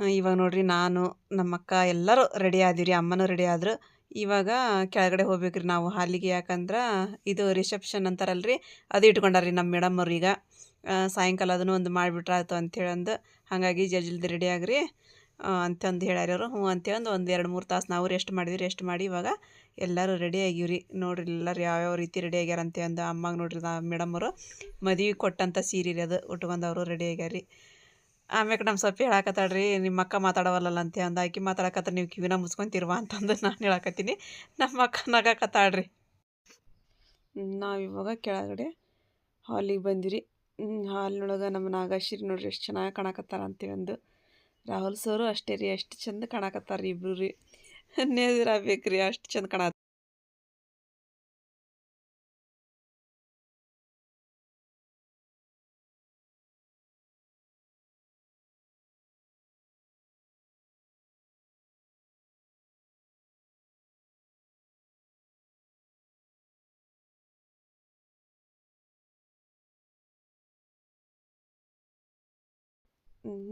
ಇವಾಗ ನೋಡ್ರಿ ನಾನು ನಮ್ಮ ಅಕ್ಕ ಎಲ್ಲರೂ ರೆಡಿ ಆದಿವ್ರಿ, ಅಮ್ಮನೂ ರೆಡಿ ಆದ್ರು. ಇವಾಗ ಕೆಳಗಡೆ ಹೋಗ್ಬೇಕ್ರಿ ನಾವು ಹಾಲಿಗೆ, ಯಾಕಂದ್ರೆ ಇದು ರಿಸೆಪ್ಷನ್ ಅಂತಾರಲ್ರಿ, ಅದು ಇಟ್ಕೊಂಡಾರ್ರಿ ನಮ್ಮ ಮೇಡಮ್ ಅವ್ರು ಈಗ. ಸಾಯಂಕಾಲ ಅದನ್ನು ಒಂದು ಮಾಡಿಬಿಟ್ರಾಯ್ತು ಅಂಥೇಳಂದು ಹಾಗಾಗಿ ಜಲ್ದಿ ರೆಡಿ ಆಗ್ರಿ. ಅಂತಂದು ಹೇಳ್ಯಾರ ಅವರು. ಹ್ಞೂ ಅಂತೇಳಿ ಒಂದು ಎರಡು ಮೂರು ತಾಸು ನಾವು ರೆಸ್ಟ್ ಮಾಡಿದ್ವಿ ರೆಸ್ಟ್ ಮಾಡಿ ಇವಾಗ ಎಲ್ಲರೂ ರೆಡಿ ಆಗಿವ್ರಿ. ನೋಡ್ರಿ ಎಲ್ಲರೂ ಯಾವ್ಯಾವ ರೀತಿ ರೆಡಿ ಆಗ್ಯಾರ ಅಂತ ಅಂದು ಅಮ್ಮಗೆ ನೋಡ್ರಿ ನಾ ಮೇಡಮ್ ಅವರು. ಮದುವೆ ಕೊಟ್ಟಂಥ ಸೀರೆ ರೀ ಅದು ಉಟ್ಕೊಂಡವರು ರೆಡಿ ಆಗ್ಯಾರಿ. ಆಮ್ಯಾಕೆ ನಮ್ಮ ಸಪ್ಪಿ ಹೇಳಕತ್ತಾಳ್ರಿ ನಿಮ್ಮ ಅಕ್ಕ ಮಾತಾಡವಲ್ಲಲ್ಲ ಅಂತ ಅಂದ. ಆಕಿ ಮಾತಾಡಕತ್ತ ನೀವು ಕಿವಿನ ಮುಸ್ಕೊಂತಿರುವ ಅಂತಂದು ನಾನು ಹೇಳಕತ್ತೀನಿ. ನಮ್ಮ ಅಕ್ಕ ನಗಾಕತ್ತಾಳ್ರಿ. ನಾವು ಇವಾಗ ಕೆಳಗಡೆ ಹಾಲಿಗೆ ಬಂದಿರಿ. ಹಾಲಿನೊಳಗೆ ನಮ್ಮ ನಾಗಶ್ರೀ ನೋಡ್ರಿ ಎಷ್ಟು ಚೆನ್ನಾಗಿ ಕಾಣಕತ್ತಾರ ಅಂತೇಳಿ ಅಂದು ರಾಹುಲ್ ಸರು ಅಷ್ಟೇ ರೀ ಎಷ್ಟು ಚಂದ ಕಾಣಕತ್ತಾರ ರೀ ಇಬ್ಬರು ರೀ ನೇದಿರಾಗಬೇಕು ರೀ ಅಷ್ಟು ಚಂದ ಕಾಣ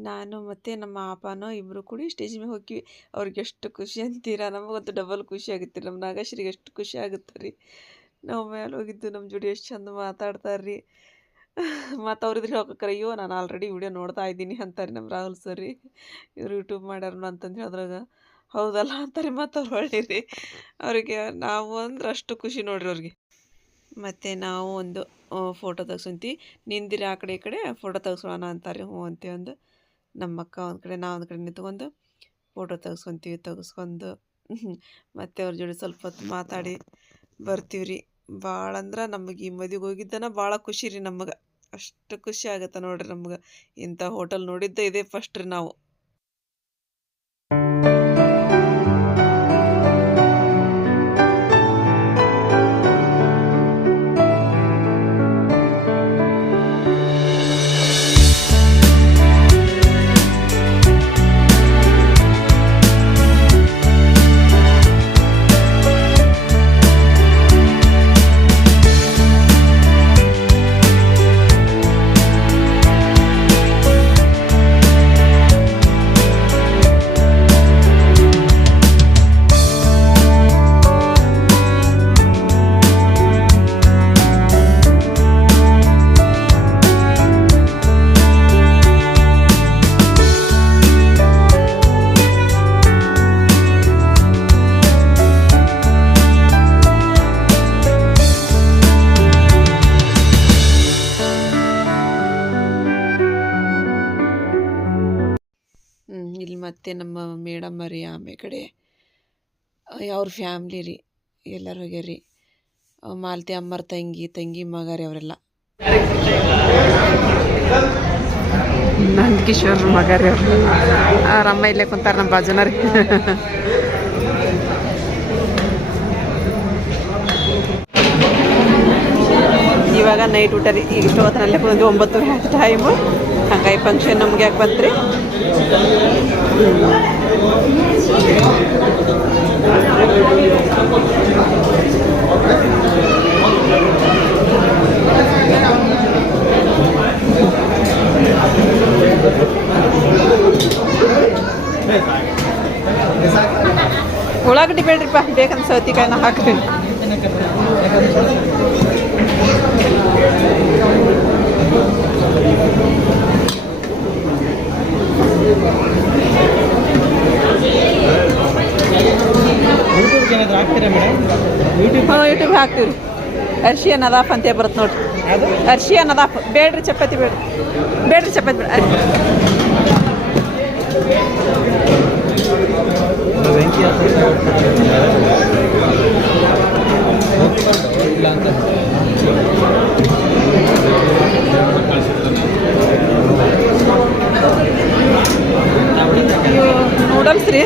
ನಾನು ಮತ್ತು ನಮ್ಮ ಅಪ್ಪನೋ ಇಬ್ಬರು ಕೂಡಿ ಸ್ಟೇಜ್ ಮೇಲೆ ಹೋಗಿವಿ ಅವ್ರಿಗೆ ಎಷ್ಟು ಖುಷಿ ಅಂತೀರಾ? ನಮಗಂತೂ ಡಬಲ್ ಖುಷಿ ಆಗುತ್ತೆ. ನಮ್ಮ ನಾಗಶ್ರೀಗೆ ಎಷ್ಟು ಖುಷಿ ಆಗುತ್ತೆ ರೀ? ನಾವು ಮೇಲೆ ಹೋಗಿದ್ದು ನಮ್ಮ ಜೋಡಿ ಎಷ್ಟು ಚಂದ ಮಾತಾಡ್ತಾರೆ ರೀ ಮತ್ತು ಅವ್ರಿದ್ರೆ ಹೇಳ್ಕೊಕ್ಕಾರ, ಅಯ್ಯೋ, ನಾನು ಆಲ್ರೆಡಿ ವಿಡಿಯೋ ನೋಡ್ತಾ ಇದ್ದೀನಿ ಅಂತಾರೆ ನಮ್ಮ ರಾಹುಲ್ ಸರ್ ರೀ ಇವ್ರು ಯೂಟ್ಯೂಬ್ ಮಾಡ್ಯಾರ ಅಂತಂದು ಹೇಳಿದ್ರಾಗ ಹೌದಲ್ಲ? ಅಂತಾರೆ. ಮತ್ತು ಅವ್ರು ಹೊಳ್ಳಿ ಅವರಿಗೆ ನಾವು ಅಂದ್ರೆ ಅಷ್ಟು ಖುಷಿ ನೋಡ್ರಿ ಅವ್ರಿಗೆ. ಮತ್ತು ನಾವು ಒಂದು ಫೋಟೋ ತೆಗ್ಸ್ಕೊಂತೀವಿ. ನಿಂದಿರಿ ಆ ಕಡೆ ಈ ಕಡೆ ಫೋಟೋ ತೆಗ್ಸೋಣ ಅಂತಾರೆ. ಹ್ಞೂ ಅಂತೇ ಒಂದು ನಮ್ಮ ಅಕ್ಕ ಒಂದು ಕಡೆ, ನಾವು ಒಂದು ಕಡೆ ನಿಂತ್ಕೊಂಡು ಫೋಟೋ ತೆಗ್ಸ್ಕೊಂತೀವಿ. ತೆಗೆಸ್ಕೊಂಡು ಮತ್ತು ಅವ್ರ ಜೋಡಿ ಸ್ವಲ್ಪ ಹೊತ್ತು ಮಾತಾಡಿ ಬರ್ತೀವಿ ರೀ ಭಾಳ ಅಂದ್ರೆ ನಮಗೆ ಈ ಮದುವೆಗೆ ಹೋಗಿದ್ದನ ಭಾಳ ಖುಷಿ ರೀ ನಮಗೆ. ಅಷ್ಟು ಖುಷಿ ಆಗುತ್ತೆ ನೋಡ್ರಿ ನಮ್ಗೆ. ಇಂಥ ಹೋಟೆಲ್ ನೋಡಿದ್ದೆ ಇದೇ ಫಸ್ಟ್ ರೀ ನಾವು. ಮತ್ತೆ ನಮ್ಮ ಮೇಡಮ್ ರೀ, ಆಮೆ ಕಡೆ. ಅವ್ರ ಫ್ಯಾಮ್ಲಿ ರೀ, ಎಲ್ಲರೂ ಹೋಗ್ಯಾರ ಮಾಲತಿ ಅಮ್ಮರ ತಂಗಿ ತಂಗಿ ಮಗ ರೀ ಅವರೆಲ್ಲ. ನಂದಕಿಶೋರ್ ಮಗ ರೀ ಅವ್ರು. ಅವ್ರ ಅಮ್ಮ ಇಲ್ಲೇ ಕುಂತಾರ ನಮ್ಮ ಬಾಜುನ ರೀ. ಇವಾಗ ನೈಟ್ ಊಟ ರೀ. ಈಗ ಇಷ್ಟು ಕುಂದು ಒಂಬತ್ತು ಟೈಮು ಹಂಗಾಗಿ ಫಂಕ್ಷನ್ ನಮ್ಗೆ ಯಾಕೆ ಬಂತ್ರಿ ಉಳ್ಳಾಗಡ್ಡಿ ಬೇಡ್ರಿಪ್ಪ ಬೇಕಂತ ಸೌತಿಕಾಯಿನ ಹಾಕ್ರಿ ಯೂಟ್ಯೂಬ್ ಹಾಕ್ತೀವಿ ರೀ ಅರ್ಶಿ ಅನ್ನದಾಪ್ ಅಂತ ಬರುತ್ತೆ ನೋಡ್ರಿ. ಅದು ಅರ್ಶಿ ಅನ್ನದಾಪ್ ಬೇಡ್ರಿ ಚಪಾತಿ ಬೇಡ್ರಿ. ಬೇಡ್ರಿ ಚಪಾತಿ ಬೇಡ ಇಲ್ಲ ಅಂತ ಇವು ನೂಡಲ್ಸ್ ರೀ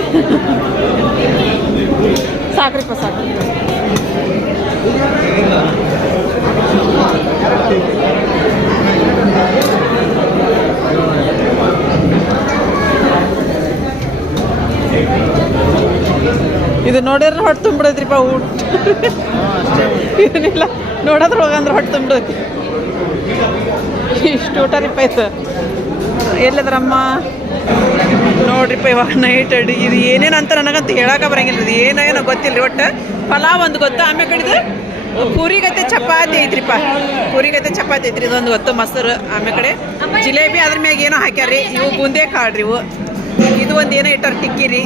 ಸಾಕ್ರಿಪ್ಪ ಸಾಕು ಇದು ನೋಡಿದ್ರೆ ಹೊಟ್ಟೆ ತುಂಬಿಡೈತ್ರಿಪ್ಪ ಊಟ. ಇದನ್ನೆಲ್ಲ ನೋಡೋದ್ರ ಹೋಗಂದ್ರೆ ಹೊಟ್ಟೆ ತುಂಬಿಡೈತಿ ಇಷ್ಟು ಊಟ ರೀ ಆಯ್ತು ಎಲ್ಲದ್ರಮ್ಮ? ನೋಡಿ ನೋಡ್ರಿಪ್ಪ ಇವಾಗ ನೈಟ್ ಅಡಿ ಇದು ಏನೇನು ಅಂತ ನನಗಂತ ಹೇಳಕ್ಕೆ ಬರಂಗಿಲ್ಲ ಇದು ಏನೋ ಏನೋ ಗೊತ್ತಿಲ್ಲ ರೀ ಒಟ್ಟು. ಪಲಾವ್ ಒಂದು ಗೊತ್ತು, ಆಮೇಲೆ ಕಡಿದು ಪೂರಿಗತೆ ಚಪಾತಿ ಐತ್ರಿಪ್ಪ. ಪೂರಿಗತೆ ಚಪಾತಿ ಐತ್ರಿ, ಇದೊಂದು ಗೊತ್ತು, ಮೊಸರು, ಆಮೇಲೆ ಕಡೆ ಜಿಲೇಬಿ ಅದ್ರ ಮ್ಯಾಗ ಏನೋ ಹಾಕ್ಯಾರ್ರಿ. ಇವು ಬೂಂದೇ ಕಾಡ್ರಿ ಇವು. ಇದು ಒಂದು ಏನೋ ಇಟ್ಟಾರ ಟಿಕ್ಕಿ ರೀ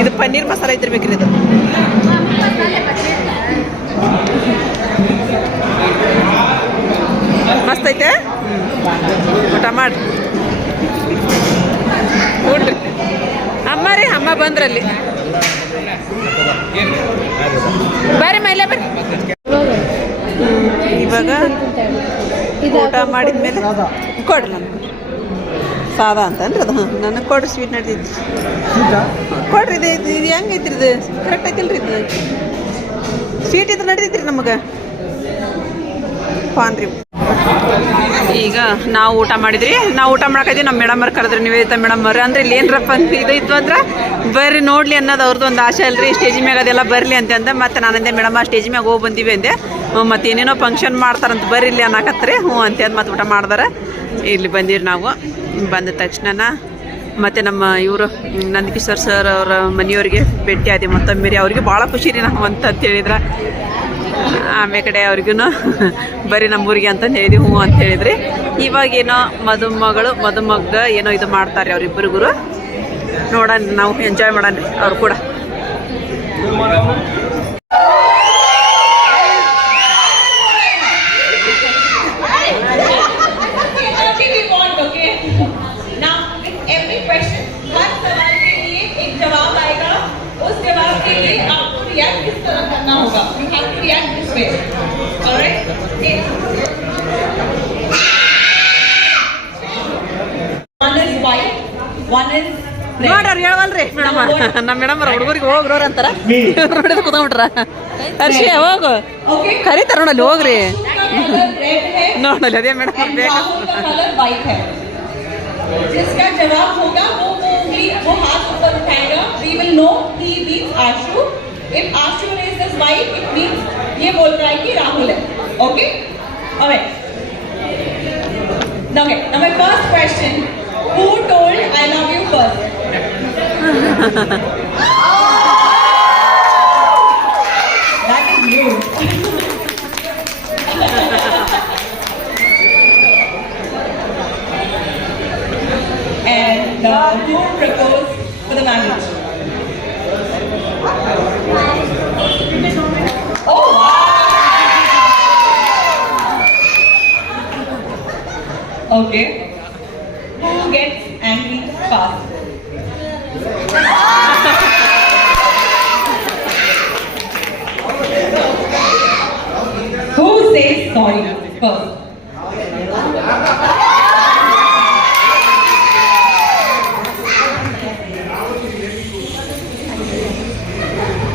ಇದು ಪನ್ನೀರ್ ಮಸಾಲ ಐತಿರ್ಬೇಕ್ರಿ ಇದು. ಮಸ್ತ್ ಐತೆ? ಊಟ ಹ್ಞೂ ಅಮ್ಮ ರೀ, ಅಮ್ಮ ಬಂದ್ರಲ್ಲಿ. ಬರ್ರಿ ಮೇಲೆ ಬರ್ರಿ. ಇವಾಗ ಊಟ ಮಾಡಿದ್ಮೇಲೆ ಕೊಡ್ರಿ ಸಾದಾ ಅಂತನ್ರಿ ಅದು ಹಾಂ ನನಗೆ ಕೊಡ್ರಿ ಸ್ವೀಟ್ ನಡ್ದಿದ್ದು ಕೊಡ್ರಿ ಇದು ಇದು ಇದು ಹೆಂಗೈತ್ರಿ ಇದು? ಕರೆಕ್ಟ್ ರೀ ಇದು? ಸ್ವೀಟ್ ಇದು ರೀ ನಮಗೆ? ಪಾನ್ ರೀ. ಈಗ ನಾವು ಊಟ ಮಾಡಿದ್ರಿ ನಾವು ಊಟ ಮಾಡಕತ್ತೀವಿ ನಮ್ಮ ಮೇಡಮ್ ಅವ್ರು ಕರೆದ್ರಿ ನಿವೇದಿತ ಮೇಡಮ್ ಅವ್ರು. ಅಂದ್ರೆ ಇಲ್ಲಿ ಏನರಪ್ಪ ಅಂತ ಇದು ಇತ್ತು ಅಂದ್ರೆ ಬರ್ರಿ ನೋಡ್ಲಿ ಅನ್ನೋದು ಅವ್ರದ್ದು ಒಂದು ಆಸೆ ಅಲ್ರಿ ಸ್ಟೇಜ್ ಮ್ಯಾಗ ಅದೆಲ್ಲ ಬರಲಿ ಅಂತ ಅಂದೆ ಮತ್ತೆ ನಾನಂದೆ ಮೇಡಮ್ ಆ ಸ್ಟೇಜ್ ಮ್ಯಾಗ ಹೋಗಿ ಬಂದೀವಿ ಅಂದೆ. ಮತ್ತೆ ಏನೇನೋ ಫಂಕ್ಷನ್ ಮಾಡ್ತಾರಂತ ಬರ್ರಿ ಇಲ್ಲಿ ಅನ್ನಕತ್ರಿ ಹ್ಞೂ ಅಂತಂದು ಮತ್ತೆ ಊಟ ಮಾಡ್ದಾರೆ. ಇಲ್ಲಿ ಬಂದಿರಿ ನಾವು. ಬಂದ ತಕ್ಷಣ ಮತ್ತು ನಮ್ಮ ಇವರು ನಂದಕಿಶೋರ್ ಸರ್ ಅವರ ಮನೆಯವ್ರಿಗೆ ಭೇಟಿ ಆದಿ ಮತ್ತೊಮ್ಮೆ ರೀ ಅವ್ರಿಗೆ ಭಾಳ ಖುಷಿ ರೀ ನಾವು ಅಂತ ಹೇಳಿದ್ರೆ. ಆಮೇಲೆ ಕಡೆ ಅವ್ರಿಗೂ ಬರೀ ನಮ್ಮೂರಿಗೆ ಅಂತಂದು ಹೇಳಿದ್ವಿ, ಹ್ಞೂ ಅಂತ ಹೇಳಿದ್ರಿ. ಇವಾಗೇನೋ ಮದುಮಗಳು ಮದುಮಗ ಏನೋ ಇದು ಮಾಡ್ತಾರೆ ಅವ್ರಿಬ್ಬರಿಗೂ ನೋಡೋಣ, ನಾವು ಎಂಜಾಯ್ ಮಾಡೋಣ ಅವ್ರು ಕೂಡ. ನಮ್ಮ ಮೇಡಮ್ ಅವ್ರ ಹುಡುಗರಿಗೆ ಹೋಗ್ರೋರ್ ಅಂತಾರ ನೋಡಿದ ಕೂತ್ಬಿಟ್ರ ಹರ್ಷಿ ಹೋಗು okay ಕರೀತಾರ ನೋಡಲ್ಲಿ ಹೋಗ್ರಿ का कलर रेड है ನೋಡಲ್ಲಿ ಅದೇ ಮೇಡಮ್ and ಬೇಗ राहुल का कलर व्हाइट है जिसका जवाब होगा वो वो उंगली वो हाथ ऊपर उठाएगा we will know he means Ashu if Ashu raises white it means ये बोल रहा है कि राहुल है okay alright Okay, now my first question. Who told I love you first? that is you. and uh, who proposed for the marriage? Who says sorry first?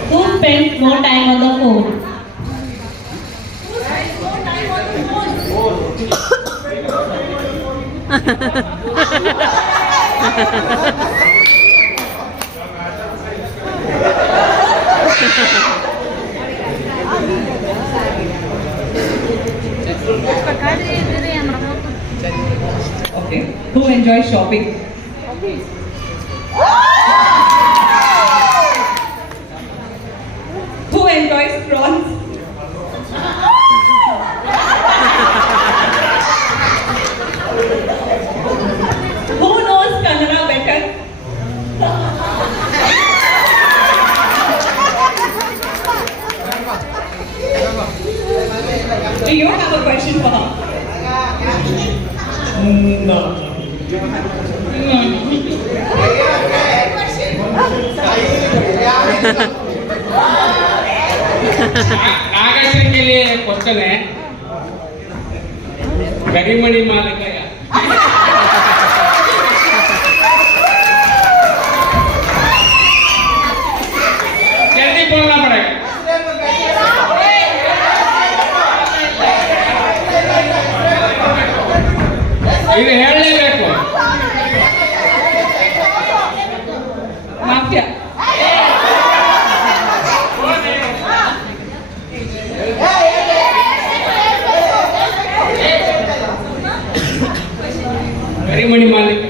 Who spends more time on the phone? Okay. Who enjoys shopping? Who you don't have a question for her? No. Nageshwara ಕೇಳಿ question ಗರಿಮಣಿ ಮಾಲಕ ಇದು ಹೇಳಲೇಬೇಕು Mafia. ಕರಿಮಣಿ Malik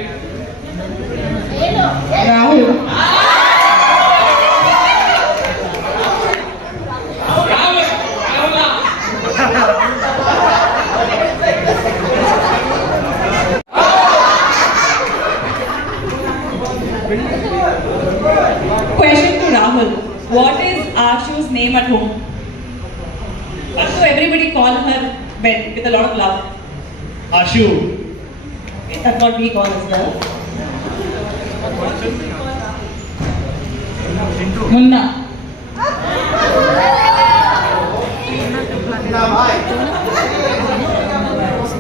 Munna.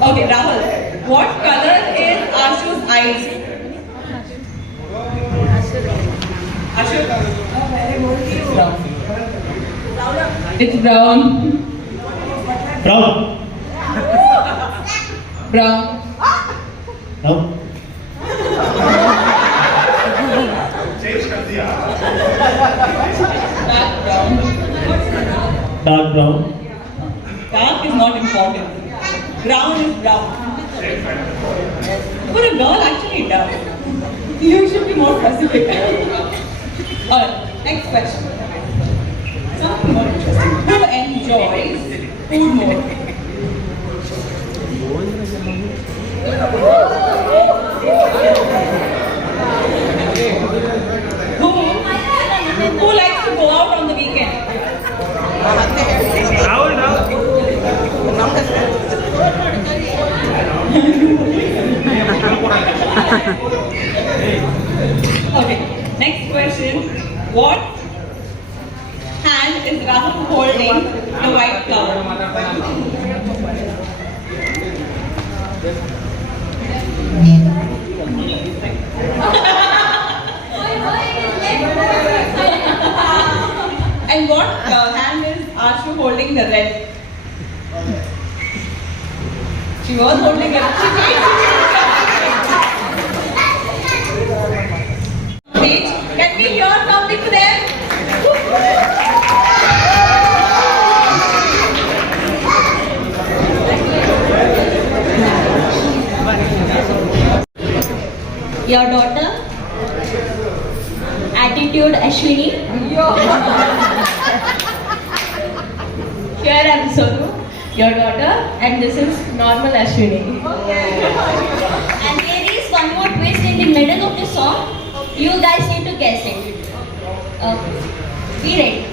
Okay, Rahul. What color is Ashu's eyes? Ashu? It's brown. Brown. Brown. Brown. Dark brown. Dark brown. Dark is not important. Brown is brown. For a girl, actually, it does. You should be more specific. Alright, next question. Something more interesting. Who enjoys food more? Who, who likes to go out on the weekend? Okay, next question. What hand is Rahul holding the white flower? And what uh, hand is Ashu holding the red? She was holding it. Wait, can we hear something to them? Your daughter? Attitude Ashwini? Here I am Sonu, your daughter, and this is normal Ashwini. Okay. and there is one more twist in the middle of the song. You guys need to guess it. Okay. Be ready.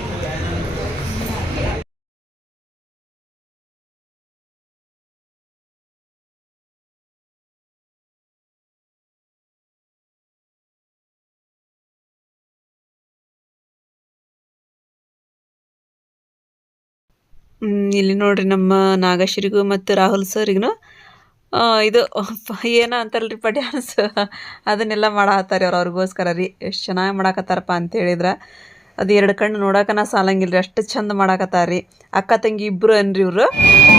ಇಲ್ಲಿ ನೋಡ್ರಿ ನಮ್ಮ ನಾಗಶ್ರೀಗೂ ಮತ್ತು ರಾಹುಲ್ ಸರ್ಗೂ ಇದು ಏನ ಅಂತಲ್ರಿ dance ಅದನ್ನೆಲ್ಲ ಮಾಡಾಕತ್ತಾರೆ ಅವ್ರು, ಅವ್ರಿಗೋಸ್ಕರ ರೀ. ಎಷ್ಟು ಚೆನ್ನಾಗಿ ಮಾಡಾಕತ್ತಾರಪ್ಪ ಅಂತ ಹೇಳಿದ್ರೆ. ಅದು ಎರಡು ಕಣ್ಣು ನೋಡಕನ ಸಾಲಂಗಿಲ್ಲ ರೀ ಅಷ್ಟು ಚಂದ ಮಾಡಾಕತ್ತಾರ. ರೀ ಅಕ್ಕ ತಂಗಿ ಇಬ್ಬರು ಅನ್ರಿ ಇವರು.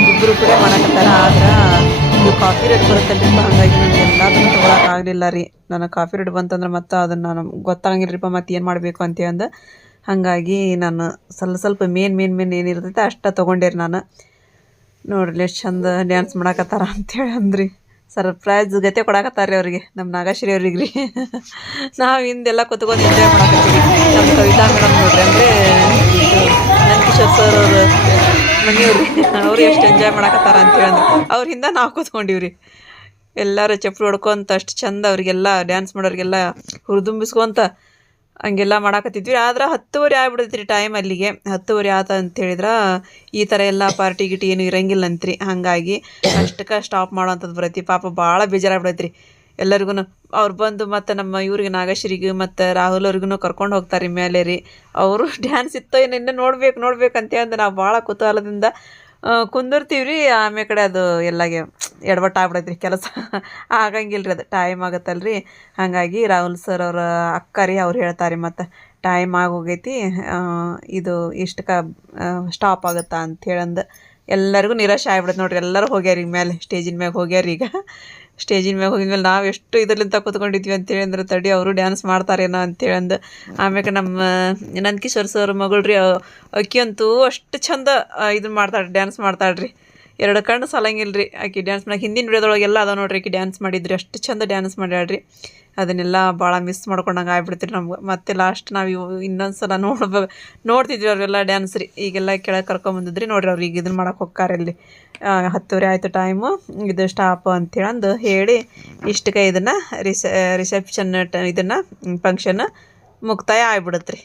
ಇಬ್ಬರು ಕೂಡ ಮಾಡಾಕತ್ತಾರ, ಆದ್ರೆ ಇದು ಕಾಫಿ ರೇಟ್ ಬರುತ್ತಲ್ರಿಪ್ಪ ಹಾಗಾಗಿ ನನಗೆ ಎಲ್ಲದನ್ನು ತೊಗೊಳಕ್ಕಾಗಲಿಲ್ಲ ರೀ. ನನಗೆ ಕಾಫಿ ರೇಟ್ ಬಂತಂದ್ರೆ ಮತ್ತೆ ಅದನ್ನು ನಮ್ಗೆ ಗೊತ್ತಾಗಂಗಿಲ್ಲರಿಪ್ಪ ಮತ್ತೆ ಏನು ಮಾಡಬೇಕು ಅಂತ ಅಂದು ಹಾಗಾಗಿ ನಾನು ಸ್ವಲ್ಪ ಸ್ವಲ್ಪ ಮೇನ್ ಮೇನ್ ಮೇನ್ ಏನಿರ್ತೈತೆ ಅಷ್ಟ ತೊಗೊಂಡೇರಿ ನಾನು. ನೋಡ್ರಿ ಎಷ್ಟು ಚಂದ ಡ್ಯಾನ್ಸ್ ಮಾಡಾಕತ್ತಾರ ಅಂತೇಳಿ ಅಂದ್ರಿ ಸರ್ಪ್ರೈಸ್ ಗತೆ ಕೊಡಾಕತ್ತಾರ ರೀ ಅವ್ರಿಗೆ ನಮ್ಮ ನಾಗಶ್ರೀ ಅವ್ರಿಗೆ ರೀ ನಾವು ಹಿಂದೆಲ್ಲ ಕೂತ್ಕೊಂಡು ಎಂಜಾಯ್ ಮಾಡಾಕತ್ತೀವಿ. ನಮ್ಮ ಕವಿತಾ ಮೇಡಮ್ ನೋಡ್ರಿ, ಅಂದರೆ ನಂದಕಿಶೋರ್ ಸರ್ ಅವರು ಮನೆಯವ್ರಿ. ಅವ್ರು ಎಷ್ಟು ಎಂಜಾಯ್ ಮಾಡಾಕತ್ತಾರ ಅಂತೇಳಿ ಅಂದ್ರೆ ಅವ್ರ ಹಿಂದೆ ನಾವು ಕೂತ್ಕೊಂಡಿವ್ರಿ. ಎಲ್ಲರೂ ಚಪ್ಪಲಿ ಹೊಡ್ಕೊಂತ ಅಷ್ಟು ಚಂದ ಅವರಿಗೆಲ್ಲ ಡ್ಯಾನ್ಸ್ ಮಾಡೋರಿಗೆಲ್ಲ ಹುರಿದುಂಬಿಸ್ಕೊಂತ ಹಂಗೆಲ್ಲ ಮಾಡಾಕತ್ತಿದ್ವಿ. ಆದ್ರೆ ಹತ್ತುವರೆ ಆಗ್ಬಿಡತ್ರಿ ಟೈಮ್ ಅಲ್ಲಿಗೆ. ಹತ್ತುವರೆ ಆತ ಅಂತ ಹೇಳಿದ್ರೆ ಈ ಥರ ಎಲ್ಲ ಪಾರ್ಟಿ ಗಿಟಿ ಏನು ಇರಂಗಿಲ್ಲ ಅಂತ್ರಿ ಹಾಗಾಗಿ ಅಷ್ಟಕ್ಕೆ ಸ್ಟಾಪ್ ಮಾಡೋಂಥದ್ದು ಬರೈತಿ. ಪಾಪ ಭಾಳ ಬೇಜಾರ ರೀ ಎಲ್ಲರಿಗೂ ಅವ್ರು ಬಂದು ಮತ್ತು ನಮ್ಮ ಇವ್ರಿಗೆ ನಾಗಶ್ರೀಗೆ ಮತ್ತು ರಾಹುಲ್ ಅವ್ರಿಗೂ ಕರ್ಕೊಂಡು ಹೋಗ್ತಾರೆ ಮೇಲೆ ರೀ. ಅವರು ಡ್ಯಾನ್ಸ್ ಇತ್ತೋ ಏನು ಇನ್ನೂ ನೋಡ್ಬೇಕು ನೋಡ್ಬೇಕು ಅಂತೇಳಿ ನಾವು ಭಾಳ ಕುತೂಹಲದಿಂದ ಕುಂದಿರ್ತೀವಿ ರೀ ಆಮೇಲೆ ಕಡೆ ಅದು ಎಲ್ಲಾಗೆ ಎಡವಟ್ಟು ರೀ ಕೆಲಸ. ಆಗಂಗಿಲ್ಲ ರೀ ಅದು. ಟೈಮ್ ಆಗುತ್ತಲ್ಲ ರೀ ಹಾಗಾಗಿ ರಾಹುಲ್ ಸರ್ ಅವ್ರ ಅಕ್ಕ ರೀ ಅವ್ರು ಹೇಳ್ತಾರೆ ಮತ್ತು ಟೈಮ್ ಆಗೋಗೈತಿ. ಇದು ಇಷ್ಟಕ್ಕೆ ಸ್ಟಾಪ್ ಆಗುತ್ತಾ? ಅಂತ ಹೇಳಂದು ಎಲ್ಲರಿಗೂ ನಿರಾಶೆ ಆಗ್ಬಿಡತ್ತೆ ನೋಡ್ರಿ. ಎಲ್ಲರೂ ಹೋಗ್ಯಾರ ಈಗ ಮೇಲೆ ಸ್ಟೇಜಿನ ಮ್ಯಾಗ ಹೋಗ್ಯಾರ ಈಗ. ಸ್ಟೇಜಿನ ಮ್ಯಾಗ ಹೋಗಿದ್ಮೇಲೆ ನಾವು ಎಷ್ಟು ಇದರ್ಲಿಂದ ಕೂತ್ಕೊಂಡಿದ್ವಿ ಅಂತೇಳಿ ಅಂದ್ರೆ, ತಡಿ ಅವರು ಡ್ಯಾನ್ಸ್ ಮಾಡ್ತಾರೇನೋ ಅಂತೇಳಿ ಅಂದು. ಆಮ್ಯಾಗ ನಮ್ಮ, ನಂದಕಿಶೋರ್ ಸರ್ ಮಗಳು ರೀ ಅಕ್ಕಿ ಅಂತೂ ಅಷ್ಟು ಚಂದ ಇದನ್ನ ಮಾಡ್ತಾಳೆ ಡ್ಯಾನ್ಸ್ ಮಾಡ್ತಾಳ್ರಿ. ಎರಡು ಕಣ್ಣು ಸಾಲಂಗಿಲ್ಲ ರೀ ಆಕೆ ಡ್ಯಾನ್ಸ್ ಮಾಡಕ್ಕೆ ಹಿಂದಿನ ವಿಡಿಯೋದೊಳಗೆಲ್ಲ ಅದಾವ ನೋಡ್ರಿ ಆಕಿ ಡ್ಯಾನ್ಸ್ ಮಾಡಿದ್ರಿ, ಅಷ್ಟು ಚಂದ ಡ್ಯಾನ್ಸ್ ಮಾಡ್ಯಾಳ್ರಿ. ಅದನ್ನೆಲ್ಲ ಭಾಳ ಮಿಸ್ ಮಾಡ್ಕೊಂಡಂಗೆ ಆಗ್ಬಿಡ್ತೀರಿ ನಮ್ಗೆ. ಮತ್ತೆ ಲಾಸ್ಟ್ ನಾವು ಇವು ಇನ್ನೊಂದು ಸಲ ನೋಡ್ಬೇಕು ನೋಡ್ತಿದ್ವಿ ಅವರೆಲ್ಲ ಡ್ಯಾನ್ಸ್ ರೀ. ಈಗೆಲ್ಲ ಕೆಳಗೆ ಕರ್ಕೊಂಬಂದಿದ್ರಿ ನೋಡ್ರಿ ಅವ್ರು ಈಗ ಇದನ್ನು ಮಾಡಕ್ಕೆ ಹೋಗ್ತಾರೆ ಇಲ್ಲಿ. ಹತ್ತುವರೆ ಆಯಿತು ಟೈಮು ಇದು ಸ್ಟಾಪ್ ಅಂತೇಳಂದು ಹೇಳಿ ಇಷ್ಟಕ್ಕೆ ಇದನ್ನು ರಿಸೆ, ರಿಸೆಪ್ಷನ್ ಟ, ಇದನ್ನು ಫಂಕ್ಷನ್ ಮುಕ್ತಾಯ ಆಗ್ಬಿಡುತ್ತೆ ರೀ